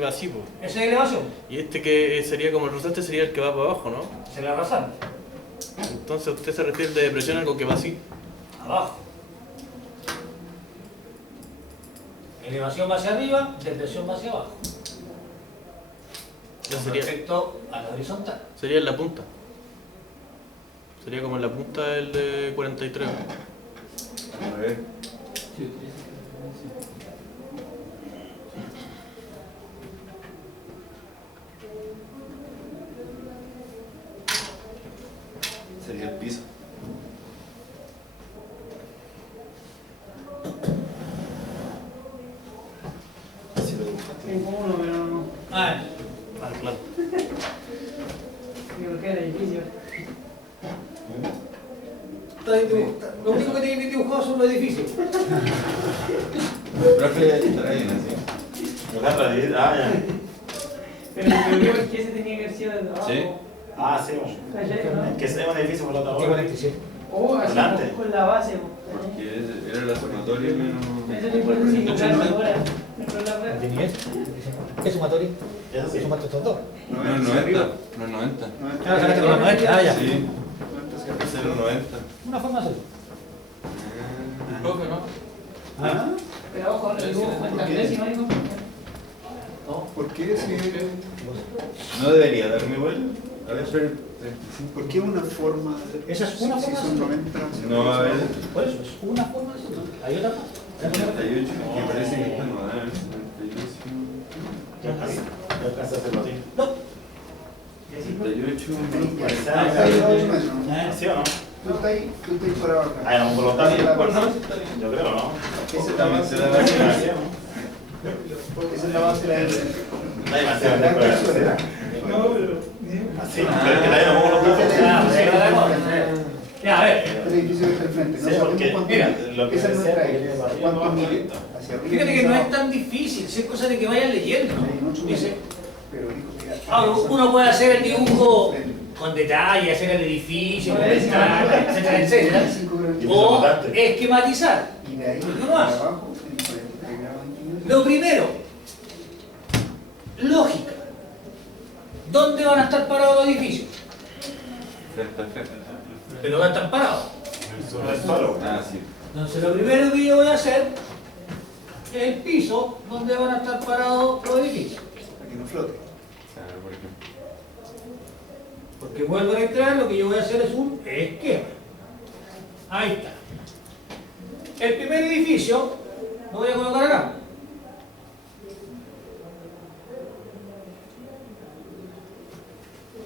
Vacío. Esa es elevación. Y este que sería como el rasante sería el que va para abajo, ¿no? Se la rasante. Entonces usted se refiere de depresión a algo que va así. Abajo. Elevación va hacia arriba, depresión va hacia abajo. Ya Con sería, respecto a la horizontal. sería en la punta. Sería como en la punta del de 43. A ver. Sería el piso. Así lo dibujaste. Tengo uno, pero no. Ah, Ah, claro. Digo que era difícil. lo único que tiene que dibujar son los edificios. Profe, estará bien así. ¿No la realidad? Ah, ya. Pero yo creo que ese tenía que haber sido de abajo. Sí. Ah, sí, bueno. ¿Cachai, no? Que es un edificio por la otra hora. 47. O así Adelante. con la base. ¿Cachai? Porque era la sumatoria menos. Eso no importa si claro, ahora. Pero la wea. ¿Tiene eso? ¿Qué sumatorio? Eso sí. ¿Sumaste estos dos? No, 90. No, 90. Claro, sacaste con los 90. Ah, ya. Sí. 0,90. Una forma de hacerlo. Profe, ¿no? Ah. Pero ojo, el dibujo cuenta décima, digo. ¿Por qué? No debería darme vuelta. A ver, pero 35. ¿Por qué una forma de Esa es una si forma de son hacerlo. 90? No, a ver. Por eso, es una forma de hacerlo. Hay otra más. 78, que parece que está no va a dar 78. Yo alcanzo a hacerlo así. No. 78. ¿Sí o no? Tú estás parado acá. Ah, era un voluntario. Yo creo, ¿no? Esa es la base de la Esa base. Esa es la base de la Nadie más se va a hacer con la No, pero. Así, pero es que nadie nos voluntario. Ya, a ver. El edificio que está al frente. Sí, porque, mira, lo que esa es decía nuestra que X. para arriba, ¿Cuánto para mide? arriba. Hacia arriba. Fíjate que no es tan difícil, si es cosa de que vayan leyendo. Dice, Pero dijo que. uno puede hacer el dibujo con detalle, hacer el edificio, con ventanas, etcétera, etcétera. O esquematizar. Y de ahí ¿Qué para más? abajo, en 43 grados inclinados. Lo primero, lógica. ¿Dónde van a estar parados los edificios? Frente a frente. Pero van a estar parados. El suelo. Ah, sí. Entonces lo primero que yo voy a hacer es el piso donde van a estar parados los edificios. Para que no flote. Claro, por ejemplo. Porque vuelvo a reiterar, lo que yo voy a hacer es un esquema. Ahí está. El primer edificio lo voy a colocar acá.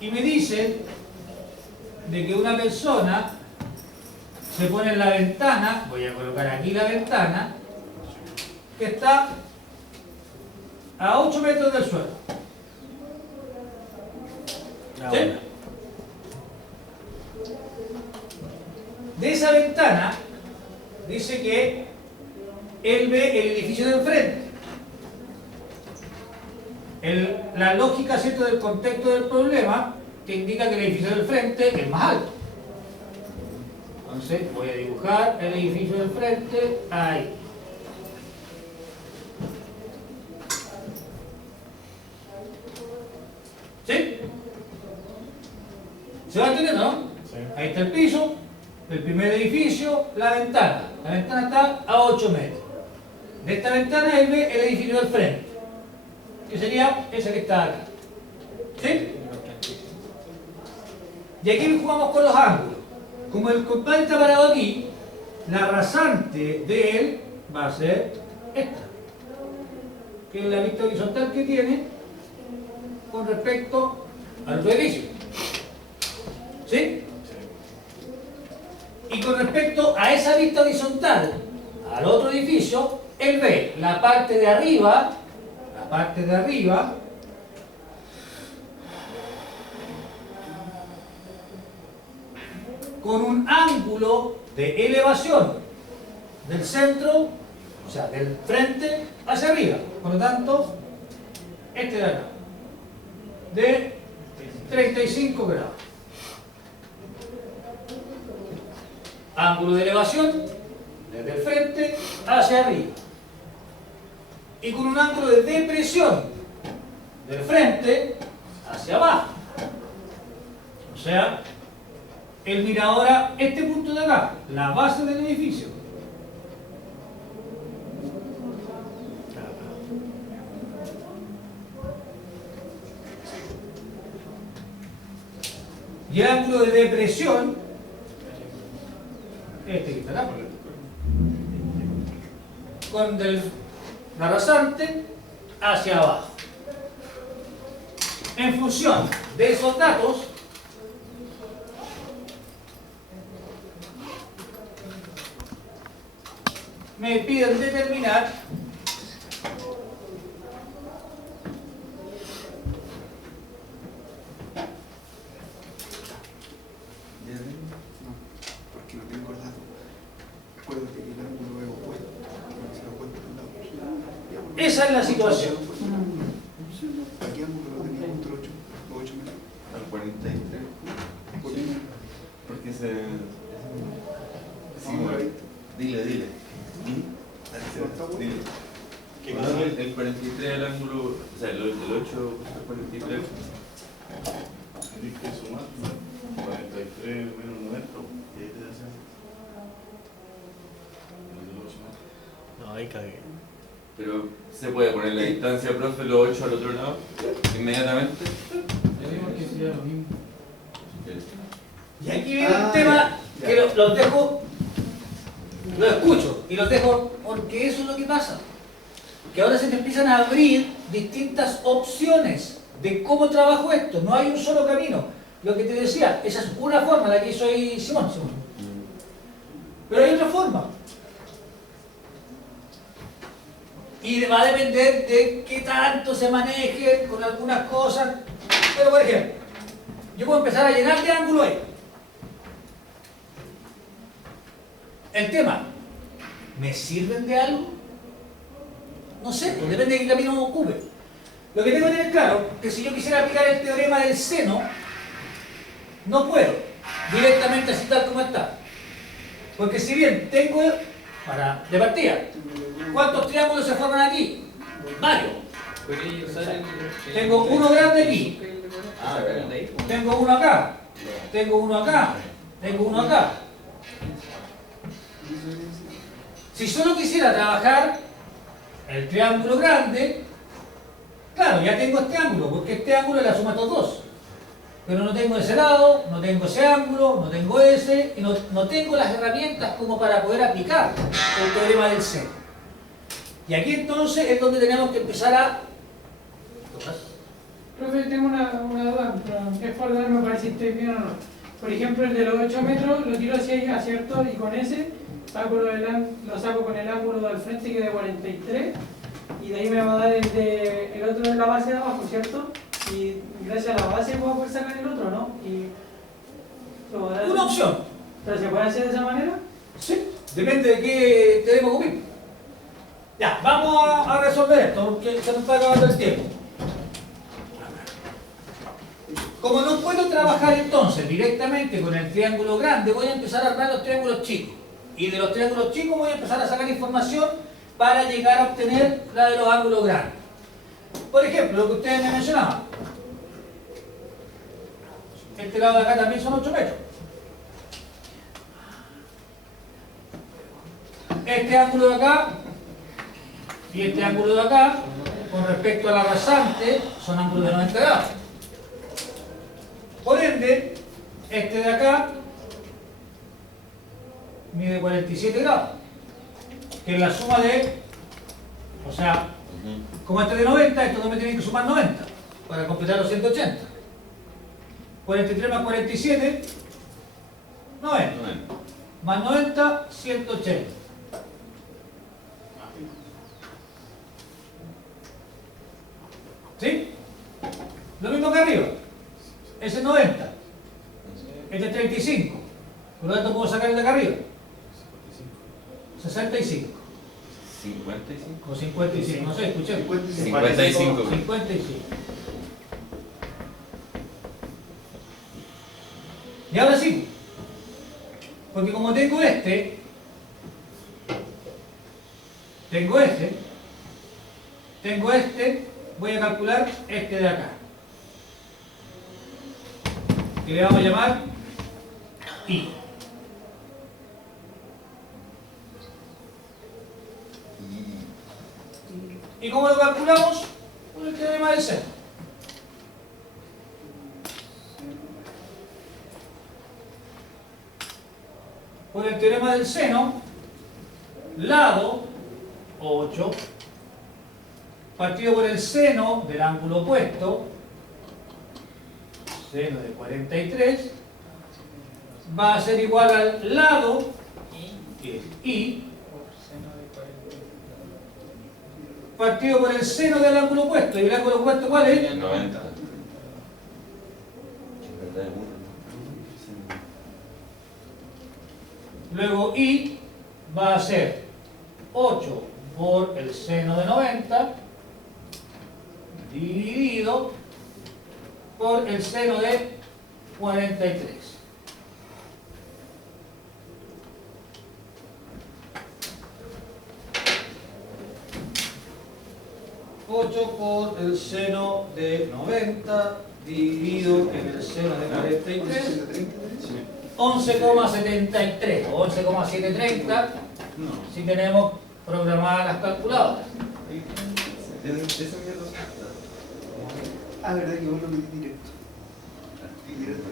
Y me dicen de que una persona se pone en la ventana, voy a colocar aquí la ventana, que está a 8 metros del suelo. ¿Sí? De esa ventana dice que él ve el edificio de enfrente. La lógica, ¿cierto?, del contexto del problema te indica que el edificio del frente es más alto. Entonces voy a dibujar el edificio del frente ahí. ¿Sí? ¿Se va entendiendo, no? Ahí está el piso, el primer edificio, la ventana. La ventana está a 8 metros. De esta ventana él ve el edificio del frente, que sería ese que está acá. ¿Sí? Y aquí jugamos con los ángulos. Como el compadre está parado aquí, la rasante de él va a ser esta, que es la vista horizontal que tiene con respecto al otro edificio. ¿Sí? Y con respecto a esa vista horizontal al otro edificio, él ve la parte de arriba, con un ángulo de elevación del centro, o sea, del frente hacia arriba. Por lo tanto, este de acá, de 35 grados. Ángulo de elevación desde el frente hacia arriba. Y con un ángulo de depresión del frente hacia abajo. O sea, él mira ahora este punto de acá, la base del edificio. Y el ángulo de depresión, este que está acá, con la rasante hacia abajo. En función de esos datos, me piden determinar No, porque no tengo el lado. Acuérdate que el ángulo es opuesto. Porque se lo cuento al lado. esa es la situación. ¿A qué ángulo lo tenía justo 8 metros? Al 43. ¿Por qué? Porque se. Sí, Vamos a ver. dile. Dile. ¿Qué Bueno, cosa? el 43 el ángulo, o sea, el 8 al 43. Tienes que sumar 43 menos 90 y ahí te das No, ahí cagué. Pero se puede poner la distancia, profe, los 8 al otro lado, inmediatamente. Porque sería lo mismo. Y aquí viene un tema que los dejo, lo escucho y los dejo porque eso es lo que pasa. Que ahora se me empiezan a abrir distintas opciones de cómo trabajo esto. No hay un solo camino. Lo que te decía, esa es una forma, la que hizo ahí Simón. Pero hay otra forma. Y va a depender de qué tanto se maneje con algunas cosas. Pero por ejemplo, yo puedo empezar a llenar de ángulo ahí. El tema, ¿me sirven de algo? No sé, pues depende de qué camino ocupe. Lo que tengo que tener claro es que si yo quisiera aplicar el teorema del seno, no puedo directamente así tal como está. Porque si bien tengo, de partida, ¿cuántos triángulos se forman aquí? Varios. Tengo uno grande aquí, tengo uno acá, tengo uno acá, tengo uno acá. Si solo quisiera trabajar el triángulo grande, claro, ya tengo este ángulo, porque este ángulo es la suma de estos dos. Pero no tengo ese lado, no tengo ese ángulo, no tengo ese, y no tengo las herramientas como para poder aplicar el teorema del seno. Y aquí entonces es donde tenemos que empezar a... Profe, tengo una duda, pero es por darme para si estoy bien o no. Por ejemplo, el de los 8 metros lo tiro hacia ¿cierto? Y con ese lo saco con el ángulo del frente que es de 43 y de ahí me va a dar el otro de la base de abajo, ¿cierto? Y gracias a la base puedo poder sacar el otro, ¿no? Una opción. ¿Pero se puede hacer de esa manera? Sí, depende de qué tenemos que cumplir. Ya, vamos a resolver esto porque se nos está acabando el tiempo. Como no puedo trabajar entonces directamente con el triángulo grande, voy a empezar a armar los triángulos chicos. Y de los triángulos chicos voy a empezar a sacar información para llegar a obtener la de los ángulos grandes. Por ejemplo, lo que ustedes me mencionaban. Este lado de acá también son 8 metros. Este ángulo de acá y este ángulo de acá, con respecto a la rasante, son ángulos de 90 grados. Por ende, este de acá mide 47 grados, que es la suma de, o sea, como este de 90, estos dos me tienen que sumar 90 para completar los 180. 43 más 47, 90. Más 90, 180. ¿Sí? Lo mismo que arriba. Ese es 90. Este es 35. Por lo tanto puedo sacar el de acá arriba. 65. 55. O 55, no sé, escuché. 55. 55. Y ahora sí. Porque como tengo este, voy a calcular este de acá, que le vamos a llamar I. ¿Y cómo lo calculamos? Con el teorema del seno. Por el teorema del seno, lado 8 partido por el seno del ángulo opuesto, seno de 43, va a ser igual al lado, que es I, partido por el seno del ángulo opuesto. ¿Y el ángulo opuesto cuál es? 90. Luego I va a ser 8 por el seno de 90 dividido por el seno de 43. Por el seno de 90 dividido en el seno de 43, 11,73 o 11,730 si tenemos programadas las calculadoras. Ah, verdad que vos lo metí directo. Directo.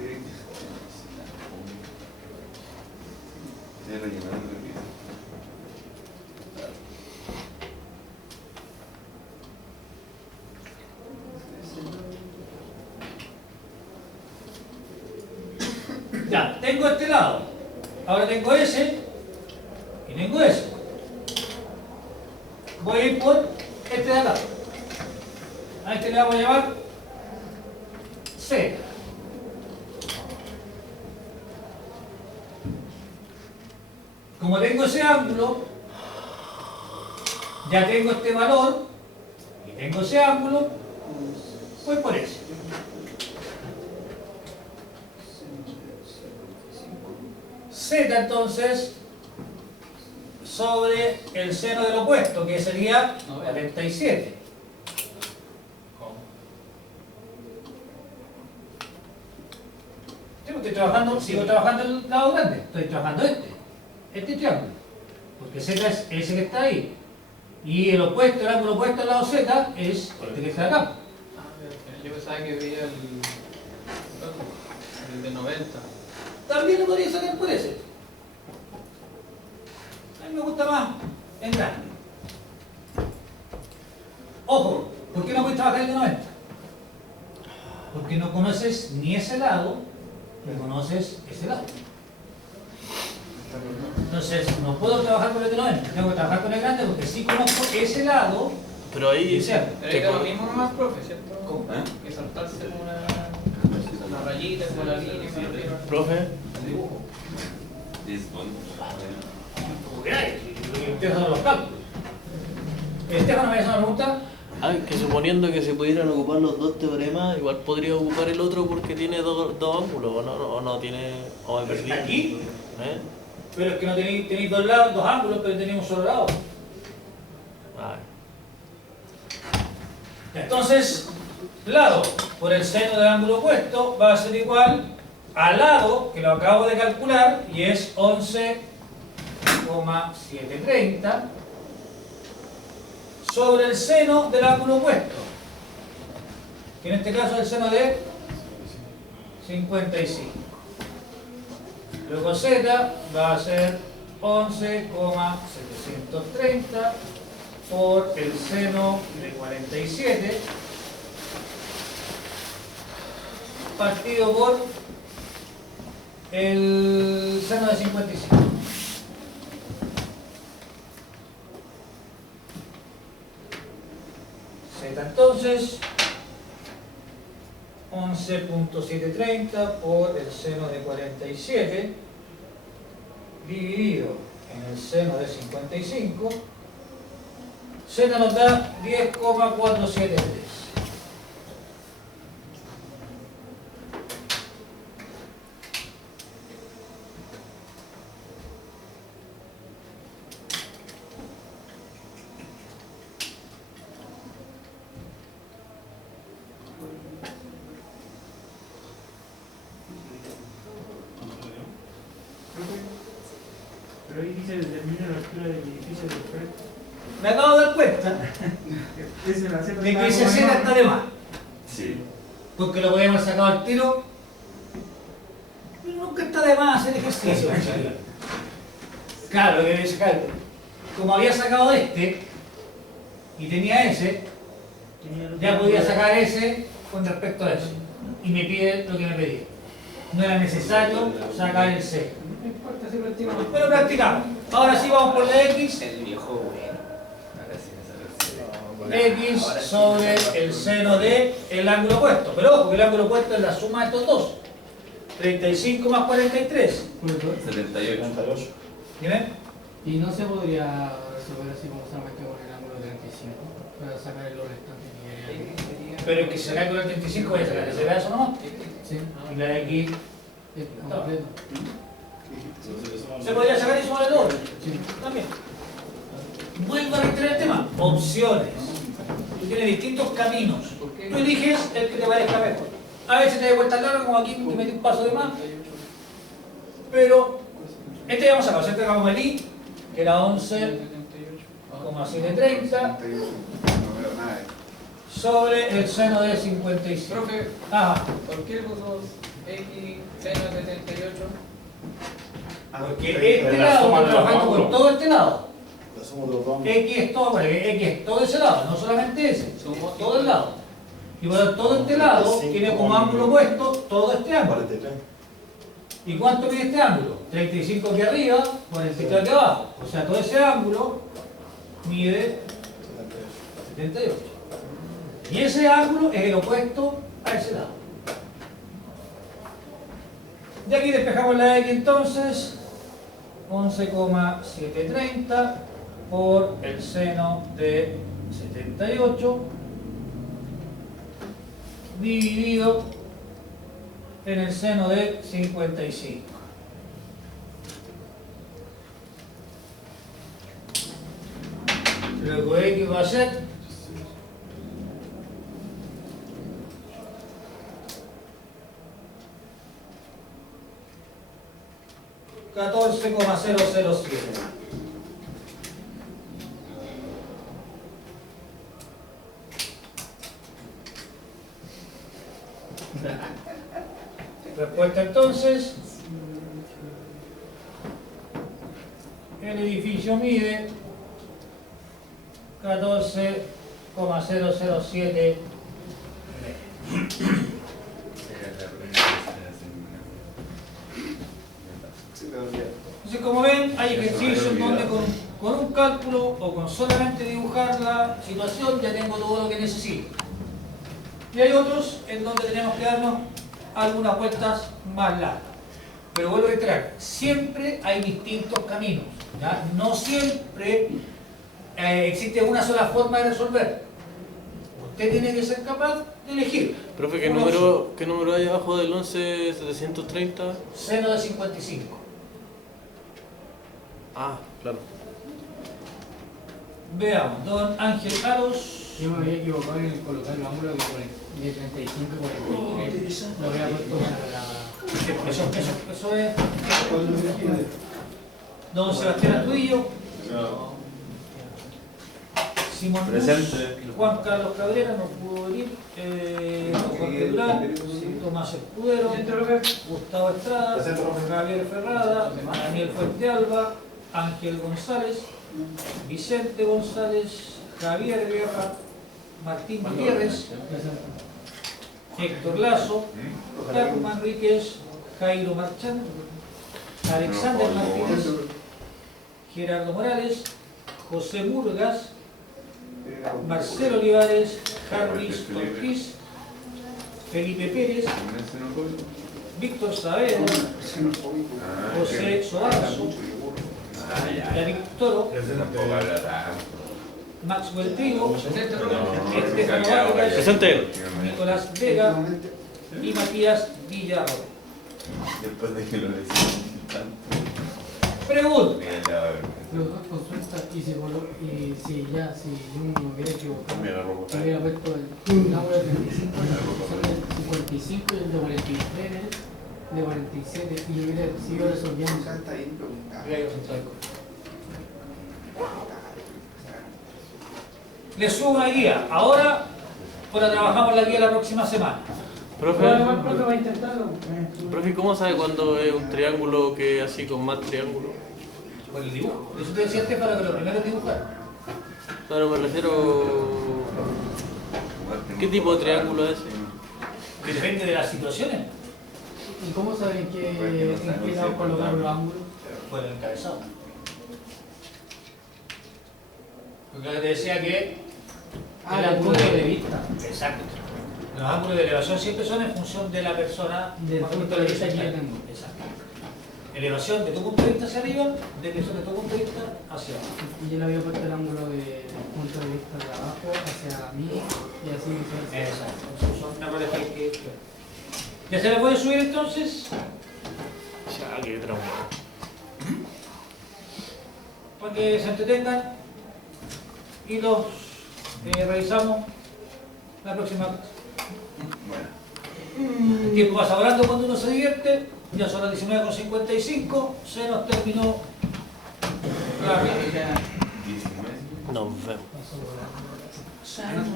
Ya, tengo este lado. Ahora tengo ese y tengo ese. Voy a ir por este de acá. A este le vamos a llamar Z. Como tengo ese ángulo, ya tengo este valor y tengo ese ángulo, voy por ese. Z entonces sobre el seno del opuesto, que sería 47. Estoy trabajando, sigo trabajando el lado grande, estoy trabajando este triángulo, porque Z es ese que está ahí, y el opuesto, el ángulo opuesto al lado Z es este que está acá. Yo pensaba que veía el de 90. También lo podría sacar por ese. A mí me gusta más en grande. Ojo, ¿por qué no voy a trabajar el de 90? Porque no conoces ni ese lado, ni conoces ese lado. Entonces, no puedo trabajar con el de 90, tengo que trabajar con el grande porque sí conozco ese lado. Pero ahí y ese ángulo. Era lo mismo nomás, profe, ¿cierto? ¿Cómo? Que saltarse una rayita con la línea, me refiero al profe, dibujo. Como queráis, y ustedes hacen los cálculos. Estefano me hace una pregunta. que suponiendo que se pudieran ocupar los dos teoremas, igual podría ocupar el otro porque tiene dos ángulos, o no tiene, o me perdí. ¿Aquí? ¿Eh? Pero es que no tenéis dos lados, dos ángulos, pero tenéis un solo lado. Ah, Entonces, lado por el seno del ángulo opuesto va a ser igual al lado, que lo acabo de calcular, y es 11,730 sobre el seno del ángulo opuesto, que en este caso es el seno de 55. Luego Z va a ser 11,730 por el seno de 47 partido por el seno de 55. Z entonces 11.730 por el seno de 47 dividido en el seno de 55, Z nos da 10,473. edificio del frente. Me acabo de dar cuenta Ese la de que esa escena está de más. Sí. Porque lo podíamos haber sacado al tiro. Y nunca está de más hacer ejercicio. Claro, lo que debe sacar. Como había sacado este y tenía ese, ya podía sacar ese con respecto a ese. Y me pide lo que me pedía. No era necesario sacar el C. No importa si practicamos. Pero practicamos. Ahora sí vamos por la X. El viejo bueno. X sobre el seno de el ángulo opuesto. Pero ojo, que el ángulo opuesto es la suma de estos dos. 35 más 43. 78. ¿Dime? Y no se podría resolver así como solamente con el ángulo 35 para sacar los restantes niveles. Pero que se el ángulo 35 voy a sacar ese pedazo nomás. Sí, Y la de X es completo. se podría sacar y sumar el doble. Sí. También. Vuelvo a reiterar el tema. Opciones. Tú tienes distintos caminos. Tú eliges el que te parezca mejor. A veces te da vuelta larga, como aquí que metí un paso de más. Pero este ya hemos sacado, este sacamos el I, que era 11,730 No veo nada. sobre el seno de 55. Profe, Ajá. ¿por qué puso X seno de 78? Porque este lado está trabajando con todo este lado. La suma de los dos. X es todo, bueno, X es todo ese lado, no solamente ese, es todo el lado. Y bueno, todo este lado tiene como ángulo opuesto todo este ángulo. 43. ¿Y cuánto mide este ángulo? 35 aquí arriba, 43 aquí abajo. O sea, todo ese ángulo mide 78. Y ese ángulo es el opuesto a ese lado. De aquí despejamos la X entonces, 11,730 por el seno de 78 dividido en el seno de 55. Luego X va a ser 14,007. Respuesta entonces, el edificio mide 14,007 metros. Entonces, como ven, hay ejercicios en donde con un cálculo o con solamente dibujar la situación ya tengo todo lo que necesito. Y hay otros en donde tenemos que darnos algunas vueltas más largas. Pero vuelvo a reiterar, siempre hay distintos caminos, ¿ya? No siempre existe una sola forma de resolver. Usted tiene que ser capaz de elegir. Profe, ¿qué una número hay abajo del 11,730? Seno de 55. Ah, claro. Veamos, don Ángel Aros. Yo me había equivocado en el colocar el ángulo de 35 por el lo había puesto para la... Eso es. Don Sebastián Atuillo. Simón Luz, Presente. Juan Carlos Cabrera, no pudo venir. Jorge Durán, Tomás Escudero, Gustavo Estrada, Presente, profe. Javier Ferrada, Daniel Fuente Alba, Ángel González, Vicente González, Javier Guerra, Martín Gutiérrez, Héctor Lazo, Taco Manríquez, Jairo Marchán, Alexander Martínez, Gerardo Morales, José Murgas, Marcelo Olivares, Harris Ortiz, Felipe Pérez, Víctor Saavedra, José Sobarzo, David Toro, Maxwell Trigo, Estefano Vargas, Presente. Nicolás Vega y Matías Villarro. Después de que lo decimos tanto. Pregunta. Los dos consultas y si yo me hubiera equivocado, Me agarró por ahí. hubiera puesto el ángulo de 35 en la posición del 55 y el de 43 en el de 47 y lo hubiera seguido resolviendo. Acá está ahí preguntado. Voy a ir a sentar. Les subo una guía. Ahora, pues la trabajamos la guía la próxima semana. Profe, Igual pronto va a intentarlo. profe, ¿cómo sabe cuándo es un triángulo que así con más triángulos? Por el dibujo. Eso te decía para que lo primero es dibujar. Claro, me refiero... ¿Qué tipo de triángulo es ese? Que depende de las situaciones. ¿Y cómo saben en qué lado colocar los ángulos? Por el encabezado. Porque te decía que el ángulo de vista. Exacto. Los ángulos de elevación siempre son en función de la persona. Del punto de vista que yo tengo. Exacto. Elevación de tu punto de vista hacia arriba, elevación de tu punto de vista hacia abajo. Y yo le había puesto el ángulo de punto de vista de abajo hacia mí y así viceversa. Exacto. Esos son errores que... ¿Ya se la puede subir entonces? Ya, qué trauma. Para que se entretengan y los revisamos la próxima clase. Bueno. El tiempo pasa volando cuando uno se divierte. Ya son las 19:55. Se nos terminó la vida. 19. Nos vemos.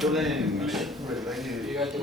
Yo le... ¿verdad que...